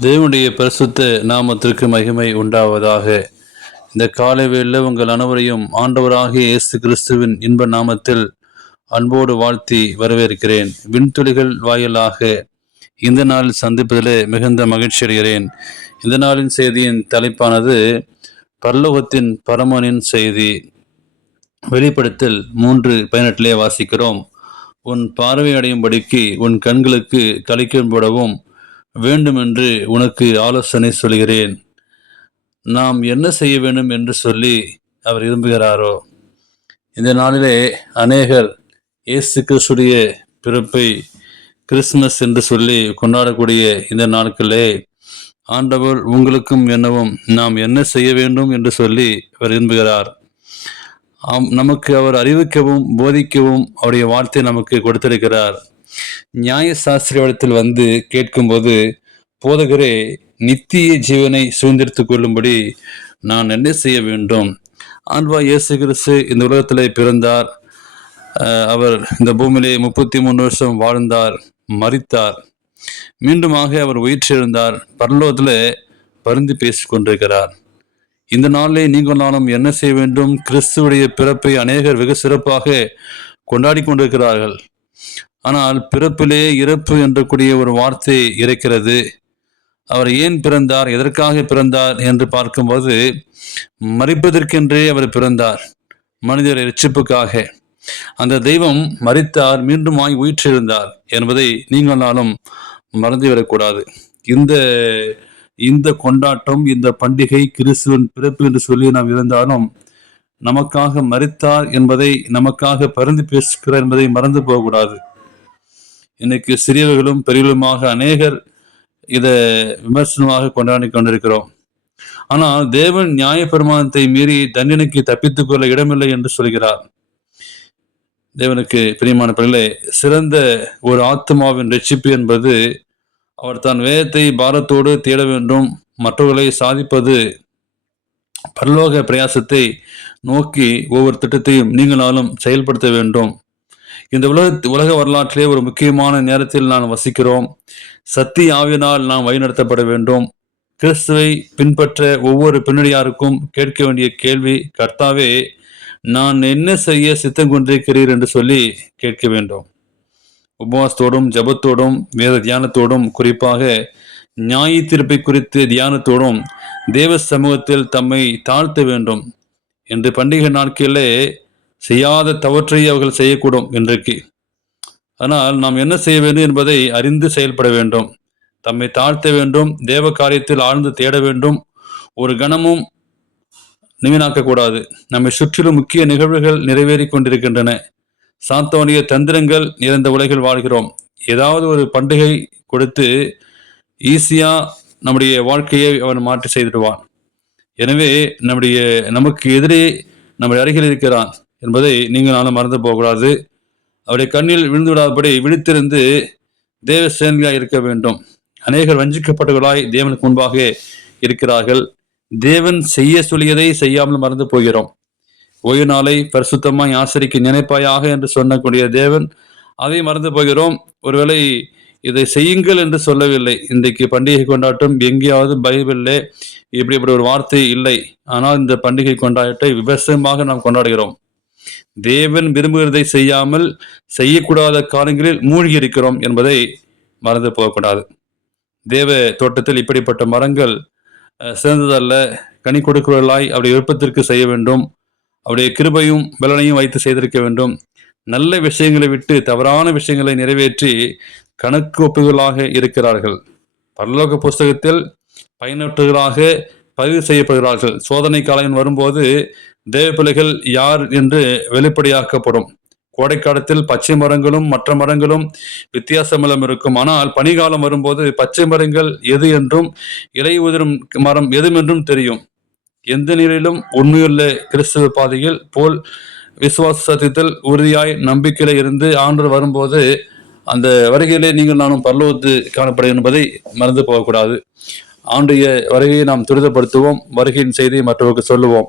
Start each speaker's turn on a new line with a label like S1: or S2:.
S1: தேவனுடைய பரிசுத்த நாமத்திற்கு மகிமை உண்டாவதாக. இந்த காலை வேளையில் உங்கள் அனைவரையும் ஆண்டவராகிய இயேசு கிறிஸ்துவின் இன்ப நாமத்தில் அன்போடு வாழ்த்தி வரவேற்கிறேன். விண்துளிகள் வாயிலாக இந்த நாளில் சந்திப்பதிலே மிகுந்த மகிழ்ச்சி அடைகிறேன். இந்த நாளின் செய்தியின் தலைப்பானது பரலோகத்தின் பரமனின் செய்தி. வெளிப்படுத்தல் மூன்று பதினெட்டிலே வாசிக்கிறோம். உன் பார்வையடையும்படிக்கு உன் கண்களுக்கு வேண்டும் வேண்டுமென்று உனக்கு ஆலோசனை சொல்கிறேன். நாம் என்ன செய்ய வேண்டும் என்று சொல்லி அவர் விரும்புகிறாரோ? இந்த நாளிலே அநேகர் இயேசு கிறிஸ்துடைய பிறப்பை கிறிஸ்மஸ் என்று சொல்லி கொண்டாடக்கூடிய இந்த நாட்களே ஆண்டவர் உங்களுக்கும் என்னவும் நாம் என்ன செய்ய வேண்டும் என்று சொல்லி அவர் விரும்புகிறார். ஆம் நமக்கு அவர் அறிவிக்கவும் போதிக்கவும் அவருடைய வார்த்தை நமக்கு கொடுத்திருக்கிறார். நியாய சாஸ்திரத்தில் வந்து கேட்கும்போது போதகரே நித்திய ஜீவனை சுதந்திரித்துக் கொள்ளும்படி நான் என்ன செய்ய வேண்டும்? ஆன்வா இயேசு கிறிஸ்து இந்த உலகத்தில் பிறந்தார். அவர் இந்த பூமியிலே முப்பத்தி மூணு வருஷம் வாழ்ந்தார் மறித்தார் மீண்டுமாக அவர் உயிர்த்தெழுந்தார். பரலோகத்தில் பருந்து பேசி கொண்டிருக்கிறார். இந்த நாளிலே நீங்கள் நானும் என்ன செய்ய வேண்டும்? கிறிஸ்துவுடைய பிறப்பை அநேகர் வெகு சிறப்பாக கொண்டாடி கொண்டிருக்கிறார்கள். ஆனால் பிறப்பிலே இறப்பு என்ற கூடிய ஒரு வார்த்தை இருக்கிறது. அவர் ஏன் பிறந்தார்? எதற்காக பிறந்தார்? என்று பார்க்கும்போது மறிப்பதற்கென்றே அவர் பிறந்தார். மனிதர் ரட்சிப்புக்காக அந்த தெய்வம் மறித்தார் மீண்டும் ஆய் உயிற்றிருந்தார் என்பதை நீங்கள் நாளும் மறந்துவிடக்கூடாது இந்த இந்த கொண்டாட்டம் இந்த பண்டிகை கிறிஸ்துவின் பிறப்பு என்று சொல்லி நாம் இருந்தாலும் நமக்காக மறித்தார் என்பதை நமக்காக பரிந்து பேசுகிறார் என்பதை மறந்து போகக்கூடாது. இன்னைக்கு சிறியவர்களும் பெரியவர்களுமாக அநேகர் இதை விமர்சனமாக கொண்டாடி கொண்டிருக்கிறோம். ஆனால் தேவன் நியாயப்பிரமாணத்தை மீறி தண்டனைக்கு தப்பித்துக் கொள்ள இடமில்லை என்று சொல்கிறார். தேவனுக்கு பிரியமான பிள்ளை சிறந்த ஒரு ஆத்மாவின் ரட்சிப்பு என்பது அவர் தான் வேதத்தை பாரத்தோடு தேட வேண்டும் மற்றவர்களை சாதிப்பது பரலோக பிரயாசத்தை நோக்கி ஒவ்வொரு திட்டத்தையும் நீங்களாலும் செயல்படுத்த வேண்டும். இந்த உலக உலக வரலாற்றிலே ஒரு முக்கியமான நேரத்தில் நாம் வசிக்கிறோம். சக்தி ஆவியினால் நாம் வழிநடத்தப்பட வேண்டும். கிறிஸ்துவை பின்பற்ற ஒவ்வொரு பின்னணியாருக்கும் கேட்க வேண்டிய கேள்வி கர்த்தாவே நான் என்ன செய்ய சித்தம் கொண்டிருக்கிறீர்? என்று சொல்லி கேட்க வேண்டும். உபவாசத்தோடும் ஜபத்தோடும் வேத தியானத்தோடும் குறிப்பாக நியாய தீர்ப்பை குறித்து தியானத்தோடும் தேவ சமூகத்தில் தம்மை தாழ்த்த வேண்டும். என்று பண்டிகை நாட்களிலே செய்யாத தவற்றை அவர்கள் செய்யக்கூடும் இன்றைக்கு. ஆனால் நாம் என்ன செய்ய வேண்டும் என்பதை அறிந்து செயல்பட வேண்டும். தம்மை தாழ்த்த வேண்டும் தேவ காரியத்தில் ஆழ்ந்து தேட வேண்டும். ஒரு கணமும் நிவீனாக்கக்கூடாது நம்மை சுற்றிலும் முக்கிய நிகழ்வுகள் நிறைவேறி கொண்டிருக்கின்றன. சாத்தோனிய தந்திரங்கள் நிறைந்த உலகில் வாழ்கிறோம். ஏதாவது ஒரு பண்டிகை கொடுத்து ஈஸியா நம்முடைய வாழ்க்கையை அவன் மாற்றி செய்திடுவான். எனவே நம்முடைய நமக்கு எதிரே நம்முடைய அருகில் இருக்கிறான். என்பதை நீங்கள் நானும் மறந்து போகக்கூடாது. அவருடைய கண்ணில் விழுந்து விடாதபடி விழித்திருந்து தேவ சேனையாக இருக்க வேண்டும். அநேகர் வஞ்சிக்கப்பட்டவர்களாய் தேவனுக்கு முன்பாக இருக்கிறார்கள். தேவன் செய்ய சொல்லியதை செய்யாமல் மறந்து போகிறோம். ஓய்வு நாளை பரிசுத்தமாய் ஆசரிக்க நினைப்பாயாக என்று சொன்னக்கூடிய தேவன் அதை மறந்து போகிறோம். ஒருவேளை இதை செய்யுங்கள் என்று சொல்லவில்லை. இன்றைக்கு பண்டிகை கொண்டாட்டம் எங்கேயாவது பைபிளில் இப்படி இப்படி ஒரு வார்த்தை இல்லை. ஆனால் இந்த பண்டிகை கொண்டாட்டத்தை விவசாயமாக நாம் கொண்டாடுகிறோம். தேவன் விரும்புகிறதை செய்யாமல் செய்யக்கூடாத காலங்களில் மூழ்கி இருக்கிறோம் என்பதை மறந்து போகக்கூடாது. தேவ தோட்டத்தில் இப்படிப்பட்ட மரங்கள் சிறந்ததல்ல. கனி கொடுக்கிறவர்களாய் அவருடைய விருப்பத்திற்கு செய்ய வேண்டும். அவருடைய கிருபையும் பலனையும் வைத்து செய்திருக்க வேண்டும். நல்ல விஷயங்களை விட்டு தவறான விஷயங்களை நிறைவேற்றி கணக்கு ஒப்புகளாக இருக்கிறார்கள். பரலோக புஸ்தகத்தில் பயனற்றவர்களாக பதிவு செய்யப்படுகிறார்கள். சோதனை காலம் வரும்போது தேவப்பிள்ளைகள் யார் என்று வெளிப்படையாக்கப்படும். கோடைக்காலத்தில் பச்சை மரங்களும் மற்ற மரங்களும் வித்தியாசமெல்லாம் இருக்கும். ஆனால் பனிகாலம் வரும்போது பச்சை மரங்கள் எது என்றும் இலை உதிரும் மரம் எதுவென்றும் தெரியும். எந்த நிலையிலும் உண்மையுள்ள கிறிஸ்துவ பாதையில் போல் விசுவாச சத்தியத்தில் உறுதியாய் நம்பிக்கையில இருந்து ஆண்டு வரும்போது அந்த வருகையிலே நீங்கள் நானும் பரலோகத்து காணப்படும் என்பதை மறந்து போகக்கூடாது. ஆண்டைய வருகையை நாம் துரிதப்படுத்துவோம். வருகையின் செய்தியை மற்றவருக்கு சொல்லுவோம்.